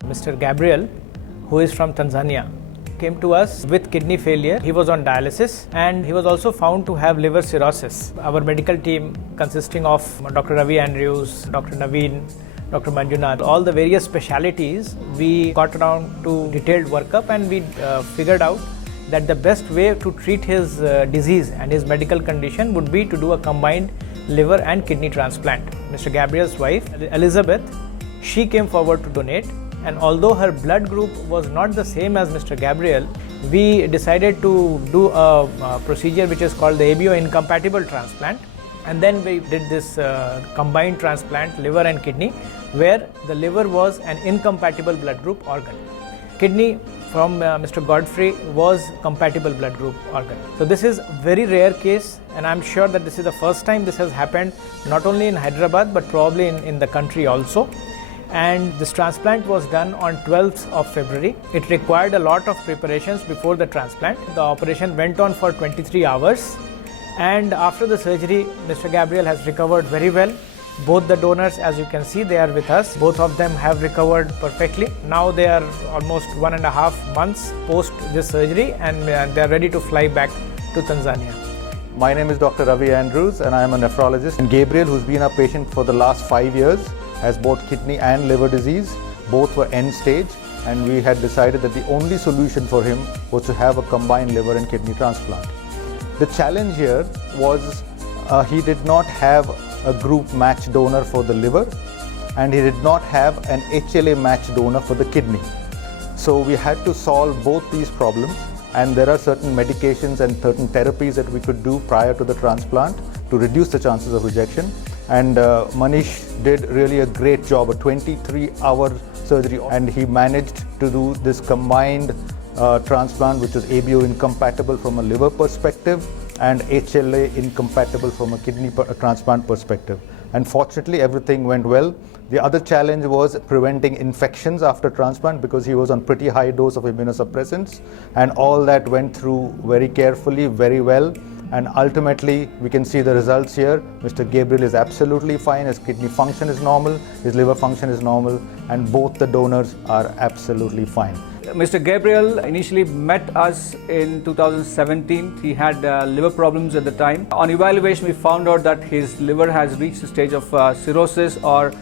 Mr. Gabriel, who is from Tanzania, came to us with kidney failure. He was on dialysis and he was also found to have liver cirrhosis. Our medical team, consisting of Dr. Ravi Andrews, Dr. Naveen, Dr. Manjunath, all the various specialities, we got around to detailed workup and we figured out that the best way to treat his disease and his medical condition would be to do a combined liver and kidney transplant. Mr. Gabriel's wife, Elizabeth, she came forward to donate, and although her blood group was not the same as Mr. Gabriel, we decided to do a procedure which is called the ABO incompatible transplant, and then we did this combined transplant, liver and kidney, where the liver was an incompatible blood group organ. Kidney from Mr. Godfrey was compatible blood group organ. So this is a very rare case, and I'm sure that this is the first time this has happened not only in Hyderabad but probably in the country also. And this transplant was done on 12th of February. It required a lot of preparations before the transplant. The operation went on for 23 hours, and after the surgery, Mr. Gabriel has recovered very well. Both the donors, as you can see, they are with us. Both of them have recovered perfectly. Now they are almost 1.5 months post this surgery, and they are ready to fly back to Tanzania. My name is Dr. Ravi Andrews and I am a nephrologist. And Gabriel, who's been a patient for the last 5 years, has both kidney and liver disease. Both were end stage, and we had decided that the only solution for him was to have a combined liver and kidney transplant. The challenge here was he did not have a group match donor for the liver, and he did not have an HLA match donor for the kidney. So we had to solve both these problems, and there are certain medications and certain therapies that we could do prior to the transplant to reduce the chances of rejection. And Manish did really a great job, a 23-hour surgery, and he managed to do this combined transplant, which was ABO incompatible from a liver perspective and HLA incompatible from a kidney transplant perspective. And fortunately, everything went well. The other challenge was preventing infections after transplant, because he was on pretty high dose of immunosuppressants, and all that went through very carefully, very well. And ultimately, we can see the results here. Mr. Gabriel is absolutely fine. His kidney function is normal, his liver function is normal, and both the donors are absolutely fine. Mr. Gabriel initially met us in 2017. He had liver problems at the time. On evaluation, we found out that his liver has reached the stage of cirrhosis or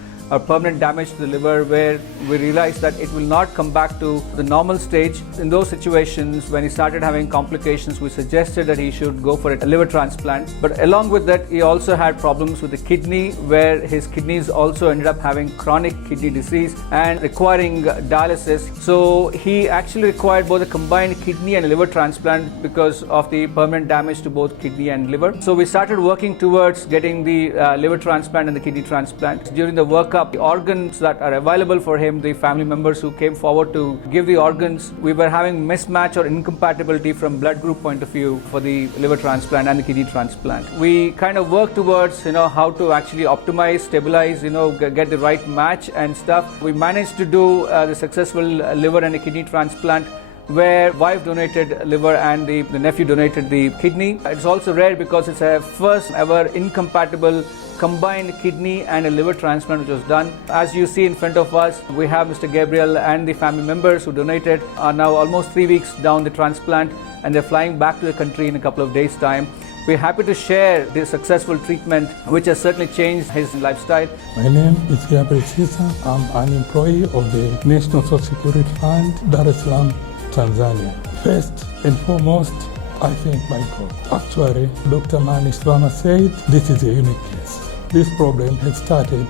permanent damage to the liver, where we realized that it will not come back to the normal stage. In those situations, when he started having complications, we suggested that he should go for a liver transplant. But along with that, he also had problems with the kidney, where his kidneys also ended up having chronic kidney disease and requiring dialysis. So he actually required both a combined kidney and liver transplant because of the permanent damage to both kidney and liver. So we started working towards getting the liver transplant and the kidney transplant. During the workup, the organs that are available for him, the family members who came forward to give the organs, we were having mismatch or incompatibility from blood group point of view for the liver transplant and the kidney transplant. We kind of worked towards, how to actually optimize, stabilize, get the right match and stuff. We managed to do the successful liver and a kidney transplant, where wife donated liver and the nephew donated the kidney. It's also rare because it's a first ever incompatible combined kidney and a liver transplant which was done. As you see in front of us, we have Mr. Gabriel and the family members who donated are now almost 3 weeks down the transplant, and they're flying back to the country in a couple of days' time. We're happy to share this successful treatment, which has certainly changed his lifestyle. My name is Gabriel Cesar. I'm an employee of the National Social Security Fund, Dar es Salaam, Tanzania. First and foremost, I thank my God. Actually, Dr. Manish Lama said this is a unique case. This problem had started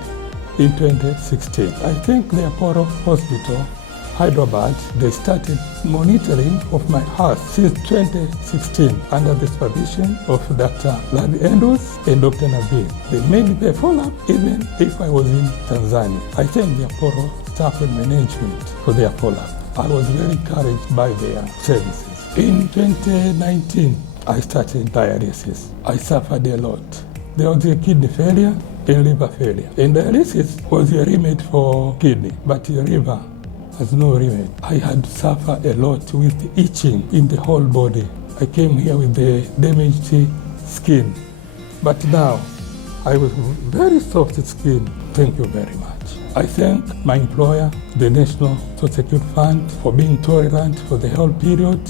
in 2016. I think the Apollo Hospital, Hyderabad, they started monitoring of my heart since 2016 under the supervision of Dr. Ravi Andrews and Dr. Naveen. They made the follow-up even if I was in Tanzania. I thank the Apollo staff and management for their follow-up. I was very encouraged by their services. In 2019, I started dialysis. I suffered a lot. There was a kidney failure and liver failure. And dialysis was a remedy for kidney, but the liver has no remedy. I had to suffer a lot with itching in the whole body. I came here with the damaged skin. But now, I was very soft skin. Thank you very much. I thank my employer, the National Social Security Fund, for being tolerant for the whole period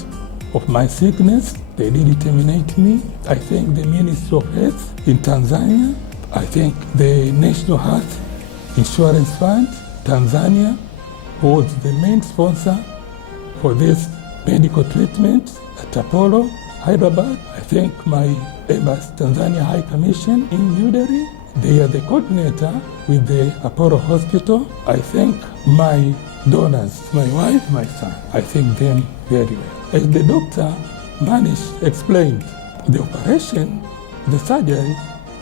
of my sickness. They didn't terminate me. I thank the Ministry of Health in Tanzania. I thank the National Health Insurance Fund, Tanzania, who was the main sponsor for this medical treatment at Apollo, Hyderabad. I thank my Embassy Tanzania High Commission in New Delhi. They are the coordinator with the Apollo Hospital. I thank my donors, my wife, my son. I thank them very well. As the doctor Manish explained, the operation, the surgery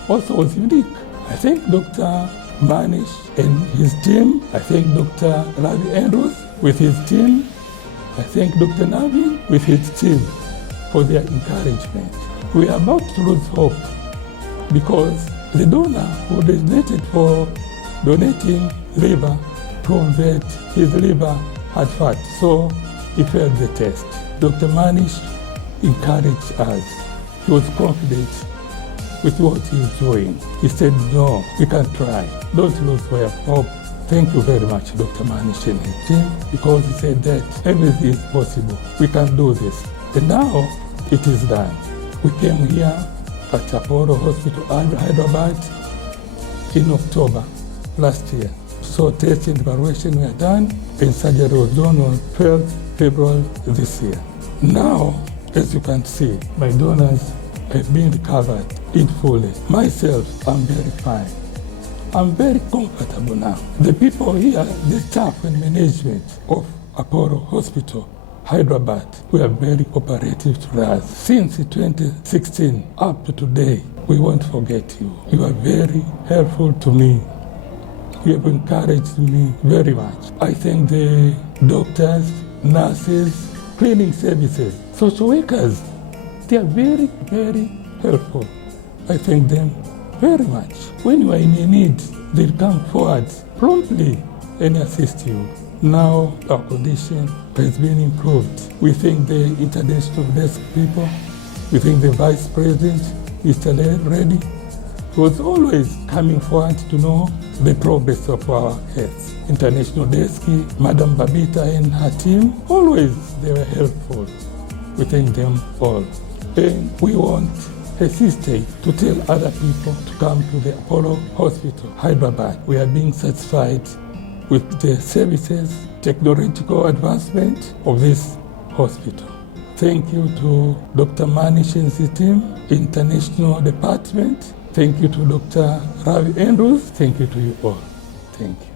also was unique. I thank Dr. Manish and his team. I thank Dr. Ravi Andrews with his team. I thank Dr. Navin with his team for their encouragement. We are about to lose hope because the donor who designated for donating liver proved that his liver had fat, so he failed the test. Dr. Manish encouraged us. He was confident with what he's doing. He said, no, we can try. Don't lose hope. Thank you very much, Dr. Manish and his team, because he said that everything is possible. We can do this. And now it is done. We came here at Apollo Hospital, Hyderabad, in October last year. So test and evaluation were done, and surgery was done on 12th February this year. Now, as you can see, my donors have been recovered in full. Myself, I'm very fine. I'm very comfortable now. The people here, the staff and management of Apollo Hospital, Hyderabad, we are very cooperative to us. Since 2016 up to today, we won't forget you. You are very helpful to me. You have encouraged me very much. I thank the doctors, nurses, cleaning services, social workers. They are very, very helpful. I thank them very much. When you are in need, they come forward promptly and assist you. Now our condition has been improved. We thank the international desk people. We thank the Vice President, Mr. Reddy, who was always coming forward to know the progress of our health. International desk, Madam Babita and her team, always they were helpful. We thank them all. And we want hesitate to tell other people to come to the Apollo Hospital, Hyderabad. We are being satisfied with the services, technological advancement of this hospital. Thank you to Dr. Manish and his team, International Department. Thank you to Dr. Ravi Andrews. Thank you to you all. Thank you.